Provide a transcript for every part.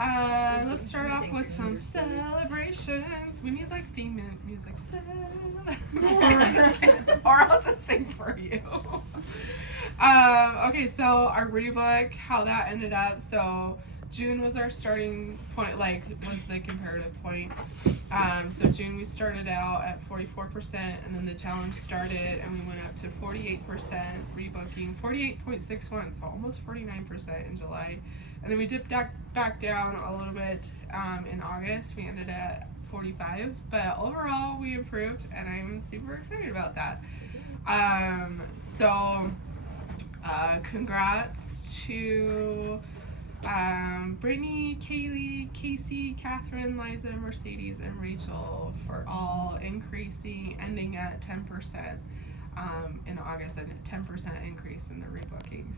Let's start off with some celebrations. We need like theme music. Or I'll just sing for you. Okay, so our rebook, how that ended up. So June was our starting point, like was the comparative point. So June we started out at 44%, and then the challenge started, and we went up to 48% rebooking, 48.61, so almost 49% in July. And then we dipped back down a little bit in August. We ended at 45, but overall we improved, and I'm super excited about that. Congrats to Brittany, Kaylee, Casey, Catherine, Liza, Mercedes, and Rachel for all ending at 10% in August, and a 10% increase in the rebooking.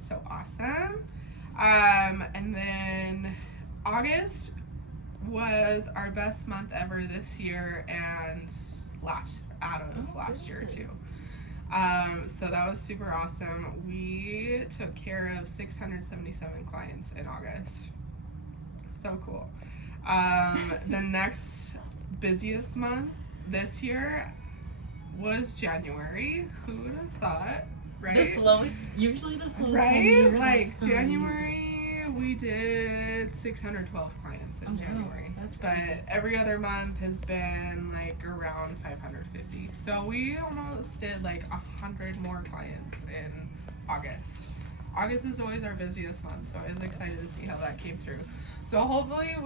So awesome. And then August was our best month ever this year, and last year too. So that was super awesome. We took care of 677 clients in August. So cool. The next busiest month this year was January. Who would have thought, right? Usually the slowest right? Like January, we did 612 clients in January. That's crazy. But every other month has been like around 550. So we almost did like 100 more clients in August. August is always our busiest month, so I was excited to see how that came through. So hopefully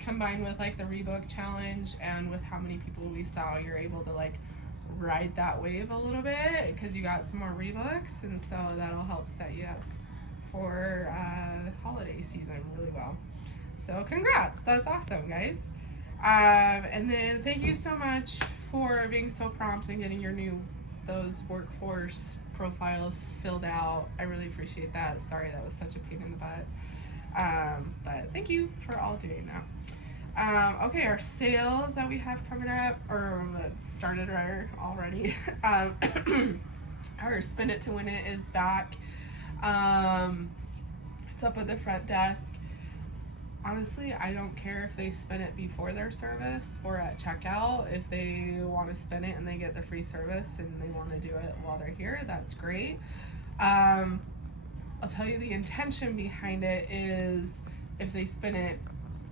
combined with like the rebook challenge and with how many people we saw, you're able to like ride that wave a little bit because you got some more rebooks, and so that'll help set you up for holiday season really well. So congrats, that's awesome, guys. And then thank you so much for being so prompt and getting those workforce profiles filled out. I really appreciate that. Sorry that was such a pain in the butt. But thank you for all doing that. Okay, our sales that we have coming up, or that started already. Our Spend It to Win It is back. It's up at the front desk. Honestly, I don't care if they spin it before their service or at checkout. If they want to spin it and they get the free service and they want to do it while they're here, that's great. I'll tell you the intention behind it is if they spin it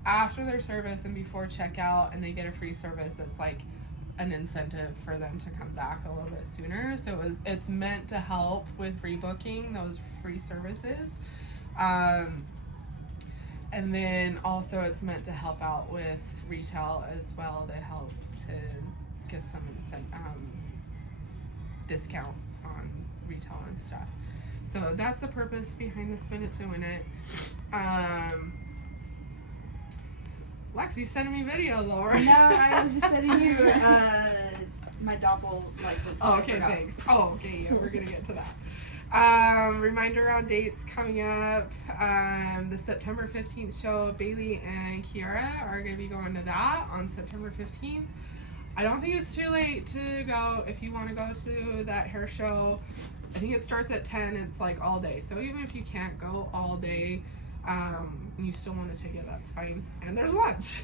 after their service and before checkout and they get a free service, that's like an incentive for them to come back a little bit sooner. So it's meant to help with rebooking those free services. And then also it's meant to help out with retail as well, to help to give some discounts on retail and stuff. So that's the purpose behind the Spin It to Win It. Lexi's sending me video, Laura. No, I was just sending you my Doppel license. Oh, okay, thanks. Oh, okay, yeah, we're gonna get to that. Reminder on dates coming up. The September 15th show, Bailey and Kiara are going to be going to that on September 15th. I don't think it's too late to go if you want to go to that hair show. I think it starts at 10. It's like all day. So even if you can't go all day, you still want to take it, that's fine. And there's lunch.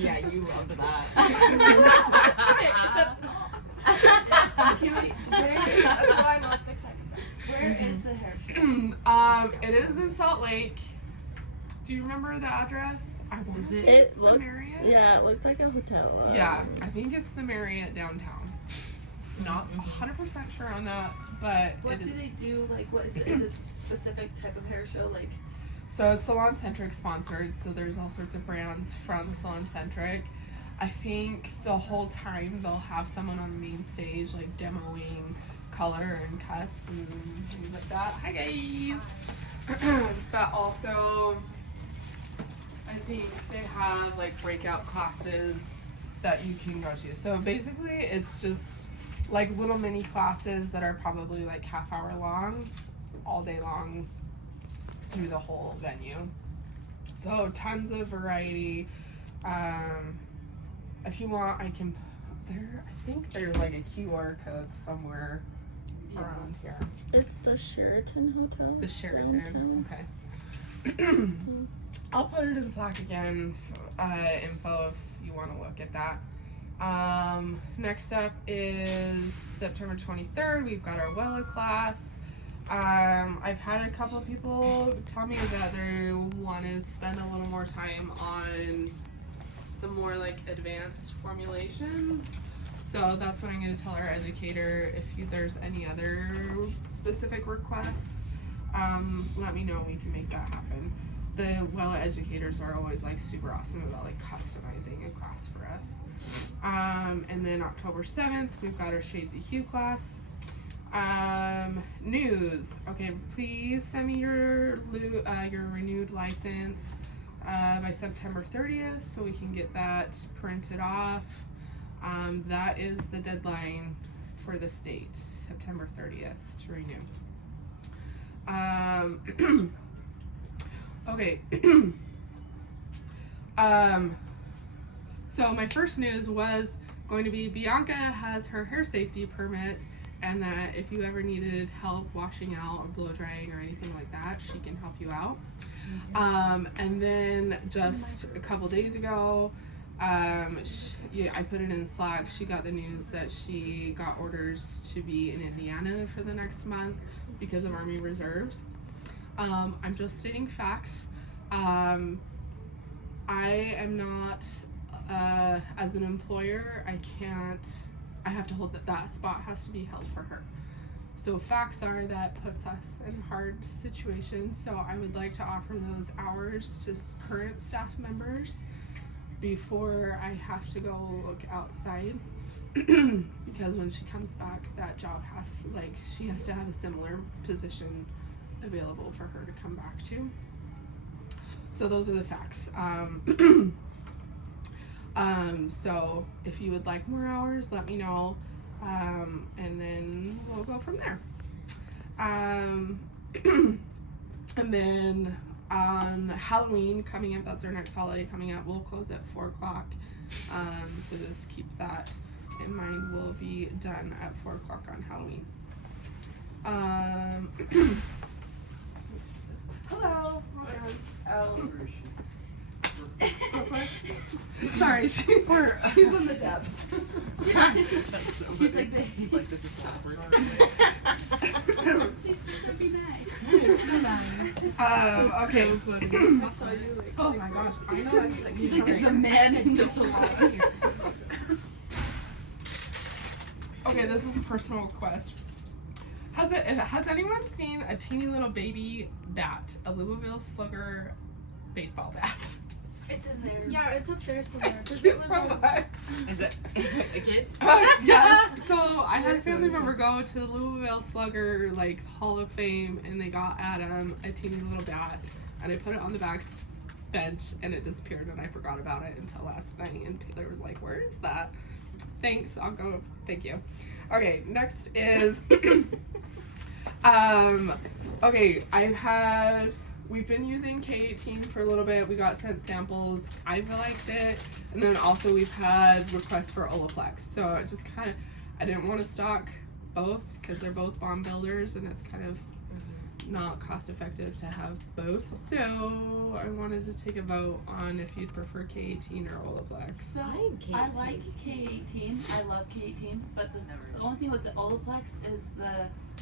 Yeah, you love that. That's why I'm most excited. Where is the hair show? It is in Salt Lake. Do you remember the address? I want to say it's the Marriott. Yeah, it looked like a hotel. Yeah, I think it's the Marriott downtown. Not 100% sure on that, but What do they do? Like, what is it? Is it a specific type of hair show? Like, so it's Salon Centric sponsored, so there's all sorts of brands from Salon Centric. I think the whole time they'll have someone on the main stage like demoing color and cuts and things like that. Hi guys! But also I think they have like breakout classes that you can go to. So basically it's just like little mini classes that are probably like half-hour long, all day long through the whole venue. So tons of variety. If you want, I can I think there's like a QR code somewhere around here. It's the Sheraton Hotel. The Sheraton, downtown. okay. I'll put it in Slack again, info if you want to look at that. Next up is September 23rd. We've got our WELA class. I've had a couple of people tell me that they want to spend a little more time on some more like advanced formulations. So that's what I'm going to tell our educator. If there's any other specific requests, let me know. We can make that happen. The WELA educators are always like super awesome about like customizing a class for us. And then October 7th, we've got our Shades of Hue class. News. Okay, please send me your renewed license by September 30th so we can get that printed off. That is the deadline for the state, September 30th to renew. Okay. So my first news was going to be Bianca has her hair safety permit, and that if you ever needed help washing out or blow drying or anything like that, she can help you out. And then just a couple days ago, I put it in Slack. She got the news that she got orders to be in Indiana for the next month because of Army Reserves. I'm just stating facts. I am not, as an employer, I have to hold that spot has to be held for her. So facts are that puts us in hard situations. So I would like to offer those hours to current staff members before I have to go look outside. Because when she comes back, that job she has to have a similar position available for her to come back to. So those are the facts. So if you would like more hours, let me know, and then we'll go from there. And then on Halloween coming up, that's our next holiday coming up, we'll close at 4 o'clock. So just keep that in mind. We'll be done at 4 o'clock on Halloween. Hello. Oh. Sorry, she's in the depths. She's like this. He's like, this is so awkward. Should be nice. Okay. I saw you like. Oh my gosh, I know. She's like, there's a man in the salon here. Okay, this is a personal request. Has anyone seen a teeny little baby bat, a Louisville Slugger baseball bat? It's in there. Yeah, it's up there somewhere. Thank you so much. Is it the kids? Yes. So I had a family member go to the Louisville Slugger Hall of Fame, and they got Adam a teeny little bat, and I put it on the back bench, and it disappeared, and I forgot about it until last night. And Taylor was like, "Where is that?" Thanks. I'll go. Thank you. Okay. Next is. Okay. We've been using K18 for a little bit. We got sent samples. I've liked it. And then also we've had requests for Olaplex. So it just I didn't want to stock both because they're both bomb builders and it's kind of not cost effective to have both. So I wanted to take a vote on if you'd prefer K18 or Olaplex. So K18. I like K18. I love K18, but the only thing with the Olaplex is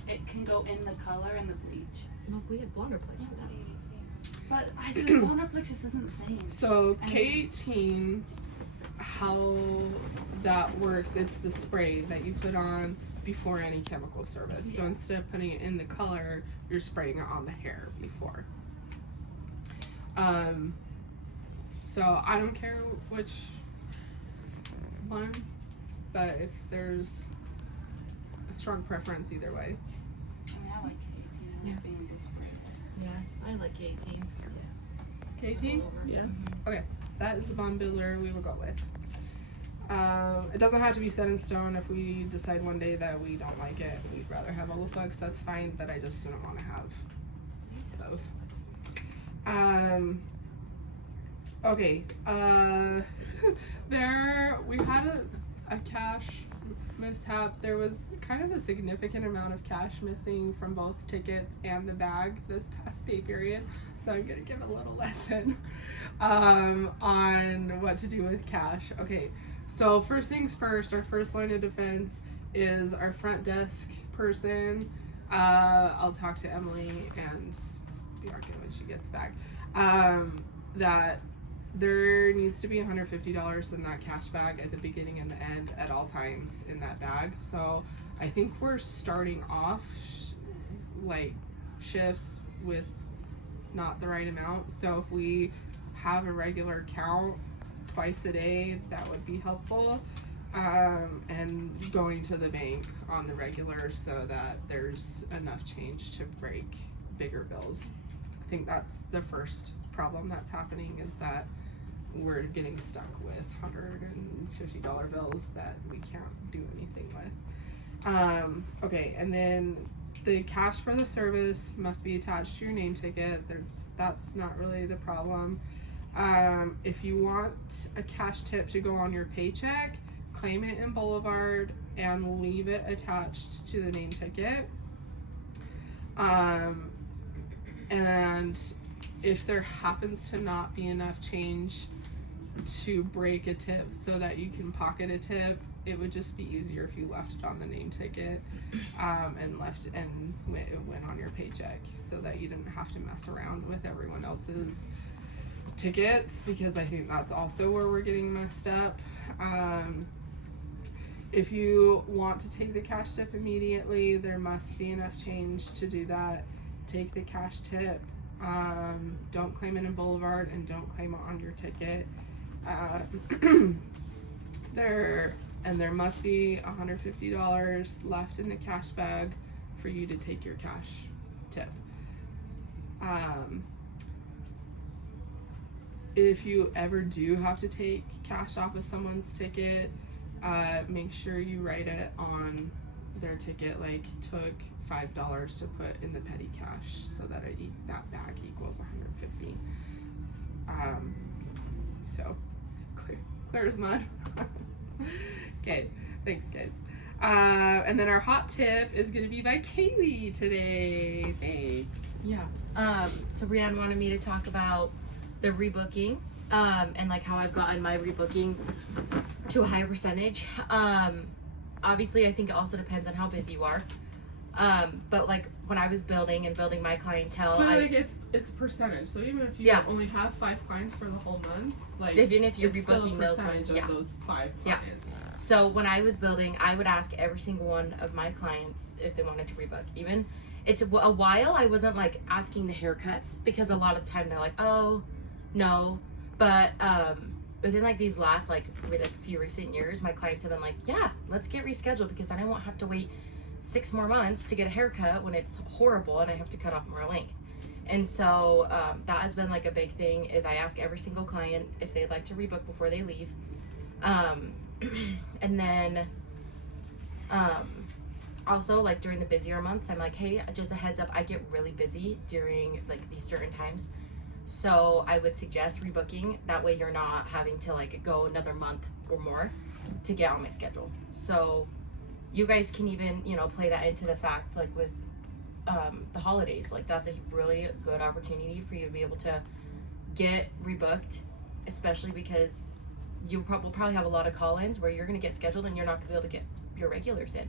it can go in the color and the bleach. No, we had blonder plates for that. But the Blonderplex just isn't the same. So K18, how that works, it's the spray that you put on before any chemical service. So instead of putting it in the color, you're spraying it on the hair before. So I don't care which one, but if there's a strong preference either way. I mean, I like K18. I like being able to spray. Yeah, I like K18. K18? Yeah. Okay, that is the bond builder we will go with. It doesn't have to be set in stone. If we decide one day that we don't like it, we'd rather have Olaplex, that's fine, but I just don't want to have both. Okay, we had a cash mishap. There was kind of a significant amount of cash missing from both tickets and the bag this past pay period. So I'm gonna give a little lesson on what to do with cash. Okay, so first things first, our first line of defense is our front desk person. I'll talk to Emily and Bianca when she gets back. That there needs to be $150 in that cash bag at the beginning and the end at all times in that bag. So I think we're starting off like shifts with not the right amount. So if we have a regular count twice a day, that would be helpful. And going to the bank on the regular so that there's enough change to break bigger bills. I think that's the first problem that's happening, is that we're getting stuck with $150 bills that we can't do anything with. Okay, and then the cash for the service must be attached to your name ticket. That's not really the problem. If you want a cash tip to go on your paycheck, claim it in Boulevard and leave it attached to the name ticket. And if there happens to not be enough change to break a tip so that you can pocket a tip, it would just be easier if you left it on the name ticket and it went on your paycheck, so that you didn't have to mess around with everyone else's tickets, because I think that's also where we're getting messed up. If you want to take the cash tip immediately, there must be enough change to do that. Take the cash tip. Don't claim it in Boulevard and don't claim it on your ticket. There must be $150 left in the cash bag for you to take your cash tip. If you ever do have to take cash off of someone's ticket, make sure you write it on their ticket, like took $5 to put in the petty cash, so that that bag equals $150. So clear as mud. Okay, thanks guys. And then our hot tip is gonna be by Kaylee today. Thanks. Yeah. So Brianne wanted me to talk about the rebooking, and like how I've gotten my rebooking to a higher percentage. Obviously I think it also depends on how busy you are. But like when I was building my clientele, But like it's percentage. So even if you only have 5 clients for the whole month, like even if you're it's still a rebooking those percentage ones, of those 5 clients. So when I was building, I would ask every single one of my clients if they wanted to rebook. Even it's a while I wasn't like asking the haircuts, because a lot of the time they're like, oh no, but within like these last few recent years, my clients have been like, yeah, let's get rescheduled, because then I won't have to wait 6 more months to get a haircut when it's horrible and I have to cut off more length. And so that has been like a big thing, is I ask every single client if they'd like to rebook before they leave. And then also like during the busier months, I'm like, hey, just a heads up, I get really busy during like these certain times, so I would suggest rebooking. That way you're not having to like go another month or more to get on my schedule. So you guys can even, play that into the fact, like with the holidays, like that's a really good opportunity for you to be able to get rebooked, especially because you will probably have a lot of call-ins where you're going to get scheduled and you're not going to be able to get your regulars in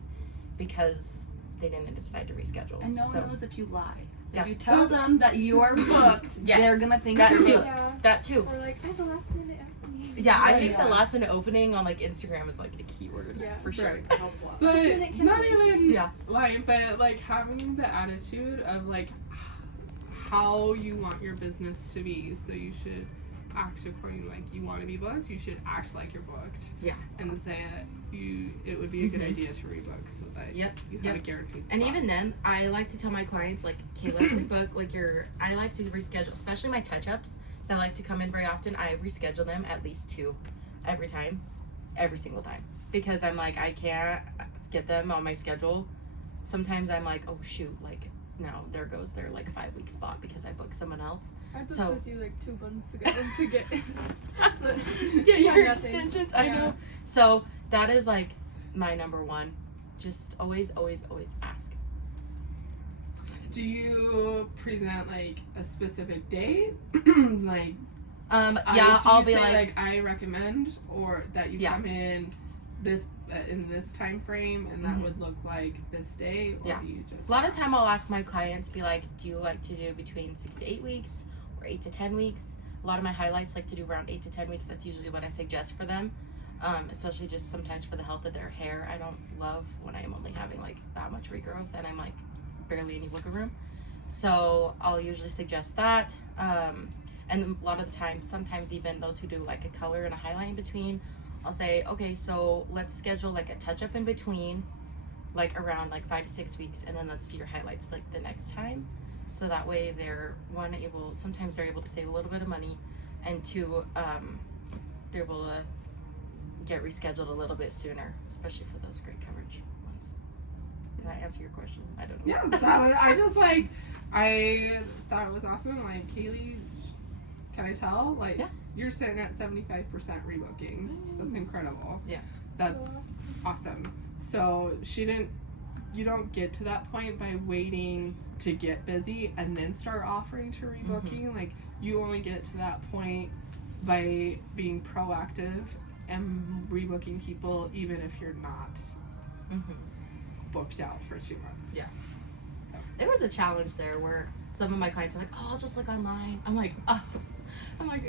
because they didn't decide to reschedule. And no one knows if you lie. Yeah. If you tell them that you are booked, Yes. they're gonna think That you're too. booked. Yeah. That too. Or like, I have a last minute opening. Yeah, I think Yeah. the last minute opening on like Instagram is like a keyword for sure. Right. That helps a lot. But minute not cancellation. even Yeah. like, but like having the attitude of like how you want your business to be. So you should act according, like you want to be booked, you should act like you're booked. Yeah. And say it would be a good idea to rebook so that you have a guaranteed spot. And even then, I like to tell my clients, like, okay, let's rebook. Like, I like to reschedule, especially my touch-ups that like to come in very often. I reschedule them at least 2 every single time. Because I'm like, I can't get them on my schedule. Sometimes I'm like, oh, shoot, like, now there goes their, like, 5-week spot because I booked someone else. I booked So- with you like 2 months ago to get Get she your had nothing. extensions. I Yeah. know. So that is like my number one. Just always ask. Do you present like a specific day? Like Yeah, do you I'll be say, like, I recommend, or that you Yeah. come in this in this time frame, and that Mhm. would look like this day, or Yeah. do you just a lot of ask? time I'll ask my clients, be like, do you like to do between 6 to 8 weeks or 8 to 10 weeks? A lot of my highlights like to do around 8 to 10 weeks. That's usually what I suggest for them, especially just sometimes for the health of their hair. I don't love when I'm only having like that much regrowth and I'm like barely any wiggle room. So I'll usually suggest that. And a lot of the time, sometimes even those who do like a color and a highlight in between, I'll say, okay, so let's schedule like a touch up in between, like around like 5 to 6 weeks, and then let's do your highlights like the next time. So that way they're sometimes they're able to save a little bit of money, and two, they're able to get rescheduled a little bit sooner, especially for those great coverage ones. Did I answer your question? I don't know. Yeah, I thought it was awesome. Like, Kaylee, can I tell? Like, Yeah. you're sitting at 75% rebooking. That's incredible. Yeah. That's awesome. So you don't get to that point by waiting to get busy and then start offering to rebooking. Like, you only get to that point by being proactive and rebooking people, even if you're not Mm-hmm. booked out for 2 months. Yeah. There was a challenge there where some of my clients are like, "Oh, I'll just look online." I'm like,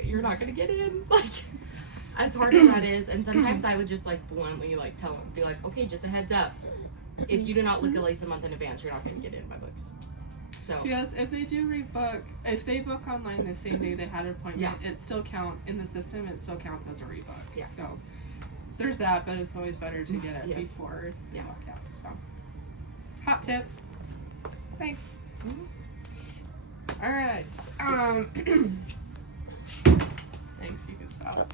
"You're not gonna get in." Like, as hard as that is, and sometimes I would just like bluntly like tell them, be like, "Okay, just a heads up. If you do not look at least a month in advance, you're not gonna get in my books." So Yes, if they do rebook, if they book online the same day they had an appointment, it still in the system. It still counts as a rebook. Yeah. So there's that, but it's always better to get it Yeah. before they Yeah. walk out. So hot tip. Thanks. Mhm. All right. Thanks. You can stop.